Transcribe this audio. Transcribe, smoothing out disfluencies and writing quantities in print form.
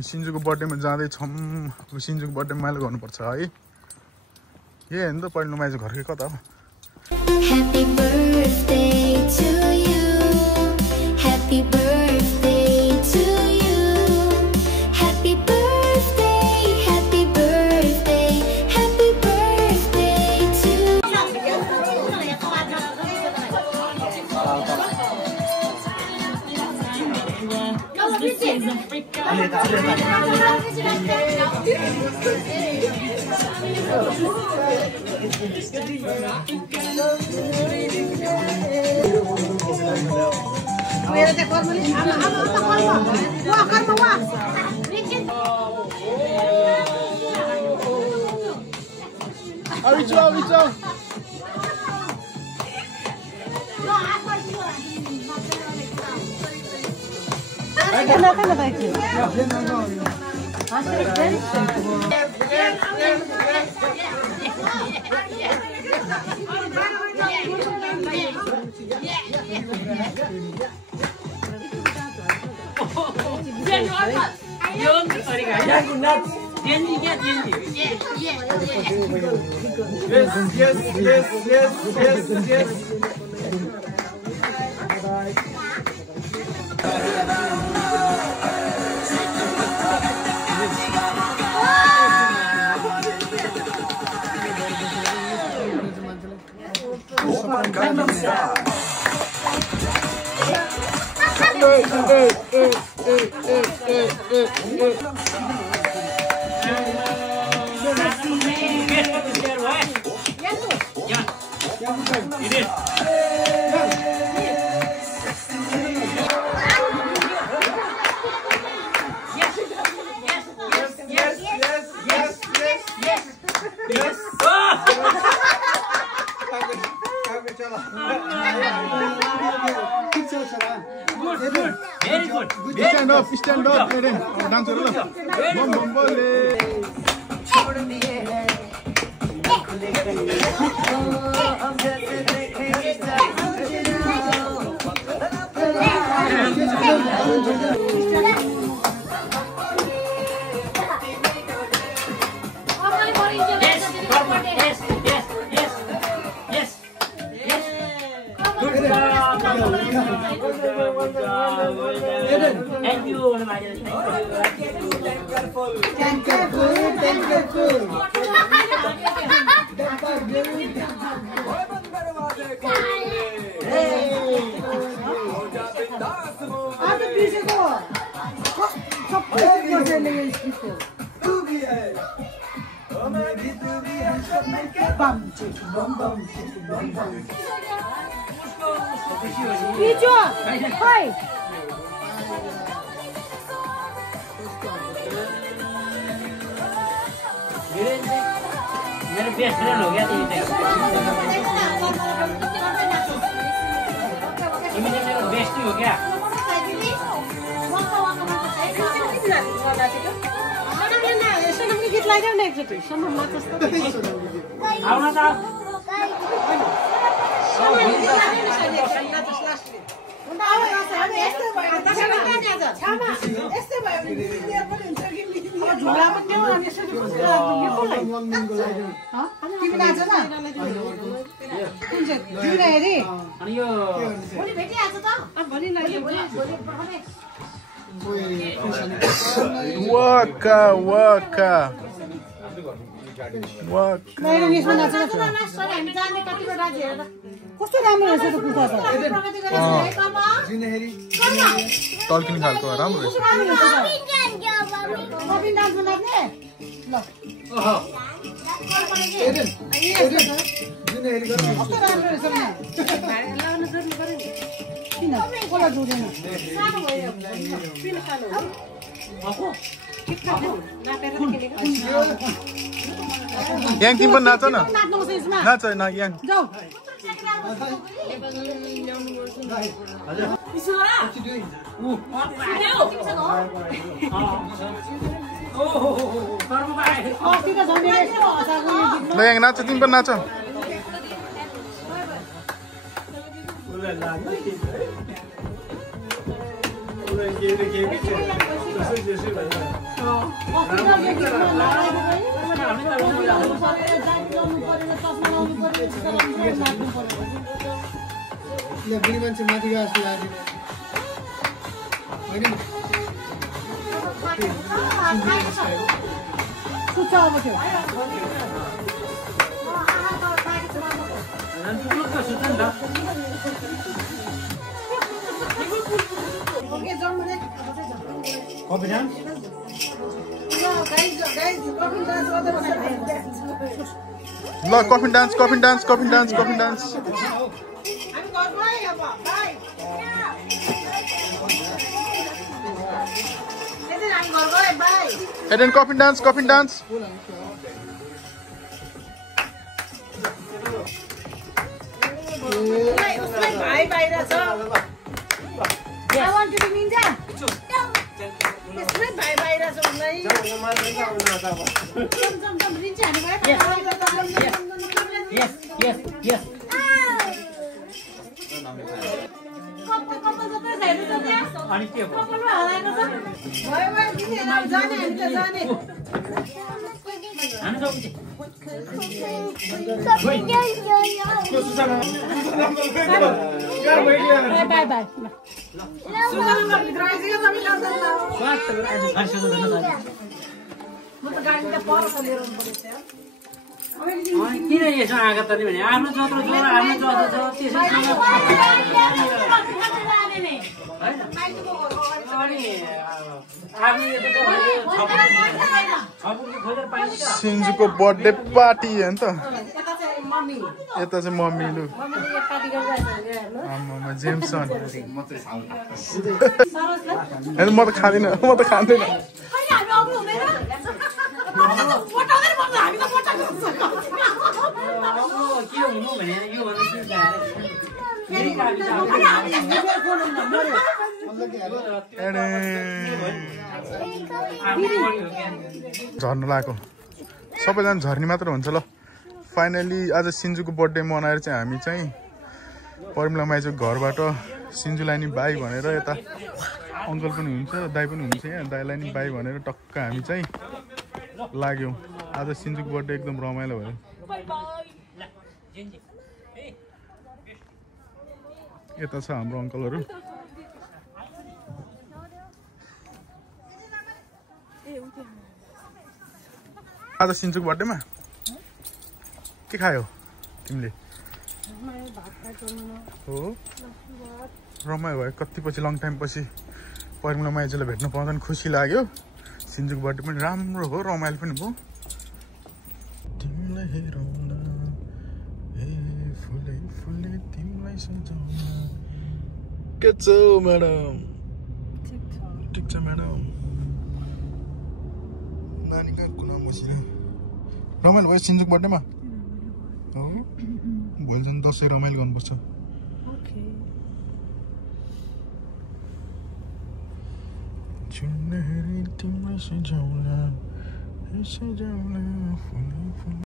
हामी सिन्जुको बर्थडेमा जाँदैछौँ। अब सिन्जुको बर्थडे मैले गर्नुपर्छ है। ए हेर्नु त पहिलो माइज घरकै कता हो। Happy birthday to you. Happy birthday to you. Happy birthday, happy birthday, happy birthday to you. Stand up, Eden. Dance roll. Bom bom bole. Thank you. मेरा बेस्ट फ्रेंड हो गया तो ये मेरा बेस्ट ही हो गया गीत लाग्यो नि एकचोटि सम्ममा जस्तो आउन त Waka waka. कस्तो राम्रो रहेछ त कुर्ता त टल्किने खालको राम्रो रहेछ Yang tipe naca na? Naca na yang. जाऊ Lo yang naca tipe naca. बुढी मान्छे माथि गयो जस्तो लाग्यो होइन सुत्छ अब त्यो ल coffin dance coffin dance coffin dance coffin dance एडेन कफिन डान्स कफिन डान्स भाइ बाहिर छ I want to be ninja. यसमै भाइ बाहिर छ उसलाई जम रिन्छ हामी Yes, yes, yes. कपाल जतै छैन त त्यहाँ अनि के भयो? कपालमा हराएको छ भयो भयो दिदी जाने हामी त जाने हामी सक्छ बाई बाई सुगरमा भित्र आइसक्यो तपाईँ लाउँदैन म त गाडी त पर लिएर आउनु पर्छ किन यसो आँखा तर्ने भने आफ्नो जत्रो छ आफ्नो जत्रो छ त्यसैसँग सिन्जुको बर्थडे पार्टी हो नि त यता चाहिँ मम्मी लु आमामा जेम्सन होइन म त खाँदिनँ म त खाँदैन के हुनु भने यो झर्नु लगाएको सबैजना झर्नी मात्र हुन्छ ल फाइनली आज सिन्जुको बर्थडे मनाएर चाहिँ हामी चाहिँ परिमला माइजको घरबाट सिन्जुलाई नि बाई भनेर यता अङ्कल पनि हुन्छ दाई पनि हुन्छ यहाँ दाईलाई नि बाई भनेर टक्क हामी चाहिँ लाग्यौँ आज सिन्जुको बर्थडे एकदम रमाइलो भयो यता छ हाम्रो अङ्कलहरू आज सिन्जुको बर्थडेमा के खायो तिमीले हो रमाइलो भयो कति पछि लङ टाइम पछि परिमला माइजूलाई भेट्न पाउँदा नि खुसी लाग्यो सिन्जुको बर्थडे पनि राम्रो हो रमाइलो पनि भयो तिमीलाई हेरौँ हे फुले फुले तिमीलाई सजाउँ के छ म्याडम ठिक छ म्याडम नानी कहाँ कुनामा बसिरह रमाइलो भयो सिन्जुको बर्थडेमा हो भोलि चाहिँ दसैँ रमाइलो गर्नुपर्छ तिमीलाई सजाउला